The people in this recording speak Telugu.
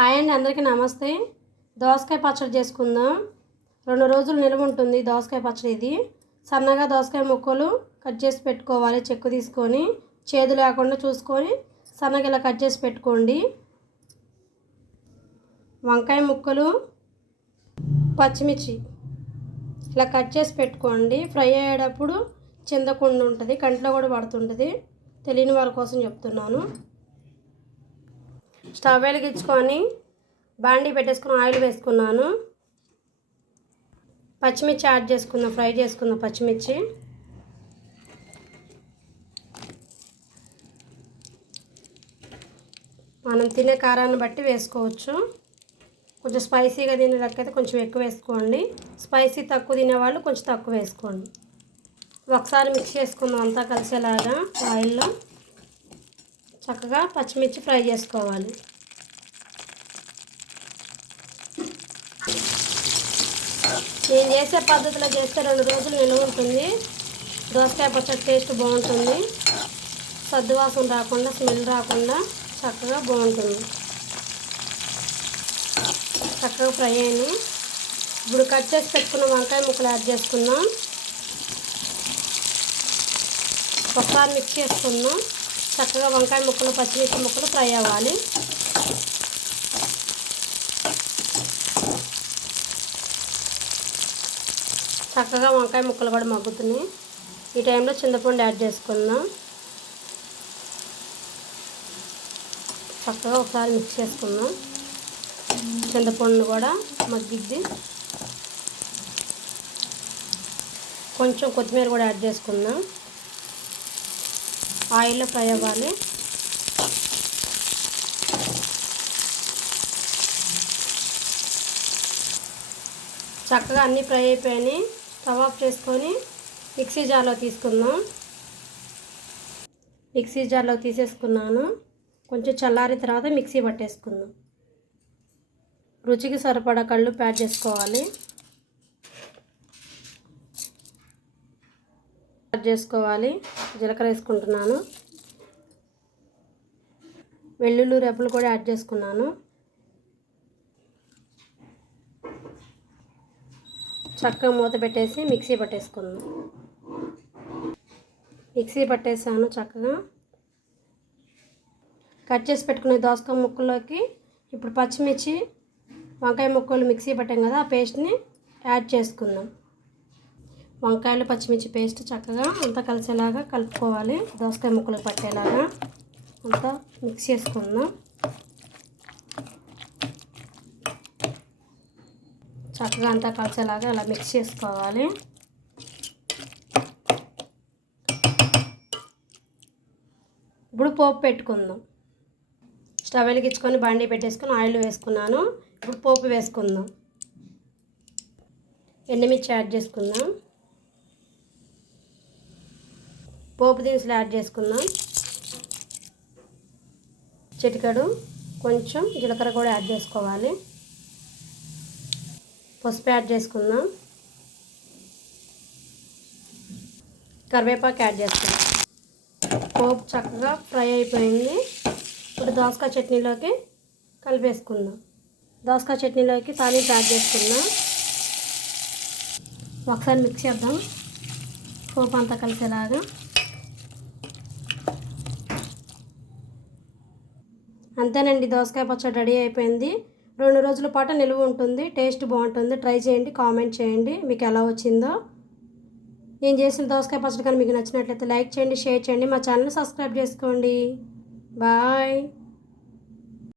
హాయ్ అండి, అందరికీ నమస్తే. దోసకాయ పచ్చడి చేసుకుందాం. 2 రోజులు నిల్వ ఉంటుంది దోసకాయ పచ్చడి. ఇది సన్నగా దోసకాయ ముక్కలు కట్ చేసి పెట్టుకోవాలి. చెక్కు తీసుకొని చేదు లేకుండా చూసుకొని సన్నగా ఇలా కట్ చేసి పెట్టుకోండి. వంకాయ ముక్కలు, పచ్చిమిర్చి ఇలా కట్ చేసి పెట్టుకోండి. ఫ్రై అయ్యేటప్పుడు చిందకుండా ఉంటుంది, కంట్లో కూడా పడుతుంటుంది. తెలియని వారి కోసం చెప్తున్నాను. స్టవ్ వెలిగించుకొని బాండీ పెట్టేసుకుని ఆయిల్ వేసుకున్నాను. పచ్చిమిర్చి యాడ్ చేసుకుందాం. ఫ్రై చేసుకుందాం పచ్చిమిర్చి. మనం తినే కారాన్ని బట్టి వేసుకోవచ్చు. కొంచెం స్పైసీగా తినే లెక్కైతే కొంచెం ఎక్కువ వేసుకోండి. స్పైసీ తక్కువ తినేవాళ్ళు కొంచెం తక్కువ వేసుకోండి. ఒకసారి మిక్స్ చేసుకుందాం అంతా కలిసేలాగా. ఆయిల్లో చక్కగా పచ్చిమిర్చి ఫ్రై చేసుకోవాలి. నేను చేసే పద్ధతిలో చేస్తే 2 రోజులు నిల్వ ఉంటుంది. దోసకాయ పచ్చడి టేస్ట్ బాగుంటుంది. సద్దువాసన రాకుండా, స్మెల్ రాకుండా చక్కగా బాగుంటుంది. చక్కగా ఫ్రై అయ్యి ఇప్పుడు కట్ చేసి పెట్టుకున్న వంకాయ ముక్కలు యాడ్ చేసుకుందాం. ఒకసారి మిక్స్ చేసుకుందాం. చక్కగా వంకాయ ముక్కలు, పచ్చిమిర్చి ముక్కలు ఫ్రై అవ్వాలి. చక్కగా వంకాయ ముక్కలు కూడా మగ్గుతున్నాయి. ఈ టైంలో చింతపండు యాడ్ చేసుకుందాం. చక్కగా ఒకసారి మిక్స్ చేసుకుందాం. చింతపండు కూడా మగ్గిద్ది. కొంచెం కొత్తిమీర కూడా యాడ్ చేసుకుందాం. ఆయిల్లో ఫ్రై అవ్వాలి. చక్కగా అన్నీ ఫ్రై అయిపోయాయి. స్టవ్ ఆఫ్ చేసుకొని మిక్సీ జార్లో తీసుకుందాం. మిక్సీ జార్లో తీసేసుకున్నాను. కొంచెం చల్లారిన తర్వాత మిక్సీ పట్టేసుకుందాం. రుచికి సరిపడా కల్లుప్పు యాడ్ చేసుకోవాలి. జీలకర్ర వేసుకుంటున్నాను. వెల్లుల్లి రెబ్బలు కూడా యాడ్ చేసుకున్నాను. చక్కగా మూత పెట్టేసి మిక్సీ పట్టేసుకుందాం. మిక్సీ పట్టేసాను. చక్కగా కట్ చేసి పెట్టుకునే దోసకాయ ముక్కల్లోకి ఇప్పుడు పచ్చిమిర్చి, వంకాయ ముక్కలు మిక్సీ పట్టాం కదా, ఆ పేస్ట్ని యాడ్ చేసుకుందాం. వంకాయలు, పచ్చిమిర్చి పేస్ట్ చక్కగా అంతా కలిసేలాగా కలుపుకోవాలి. దోసకాయ ముక్కలు పట్టేలాగా అంతా మిక్స్ చేసుకుందాం. చక్కగా అంతా కలిసేలాగా అలా మిక్స్ చేసుకోవాలి. ఇప్పుడు పోపు పెట్టుకుందాం. స్టవ్ వెలిగించుకొని బాండీ పెట్టేసుకొని ఆయిల్ వేసుకున్నాను. ఇప్పుడు పోపు వేసుకుందాం. ఎండుమిర్చి యాడ్ చేసుకుందాం. పోపు దినుసులు యాడ్ చేసుకుందాం. చిటికెడు కొంచెం జీలకర్ర కూడా యాడ్ చేసుకోవాలి. పసుపు యాడ్ చేసుకుందాం. కరివేపాకు యాడ్ చేసుకుందాం. పోపు చక్కగా ఫ్రై అయిపోయింది. ఇప్పుడు దోసకాయ చట్నీలోకి కలిపేసుకుందాం. దోసకాయ చట్నీలోకి తాలింపు యాడ్ చేసుకుందాం. ఒకసారి మిక్స్ చేద్దాం పోపు అంతా కలిసేలాగా. అంతేనండి, దోసకాయ పచ్చడి రెడీ అయిపోయింది. 2 రోజుల పాటు నిల్వ ఉంటుంది. టేస్ట్ బాగుంటుంది. ట్రై చేయండి, కామెంట్ చేయండి మీకు ఎలా వచ్చిందో. నేను చేసిన దోసకాయ పచ్చడి కానీ మీకు నచ్చినట్లయితే లైక్ చేయండి, షేర్ చేయండి. మా ఛానల్ని సబ్స్క్రైబ్ చేసుకోండి. బాయ్.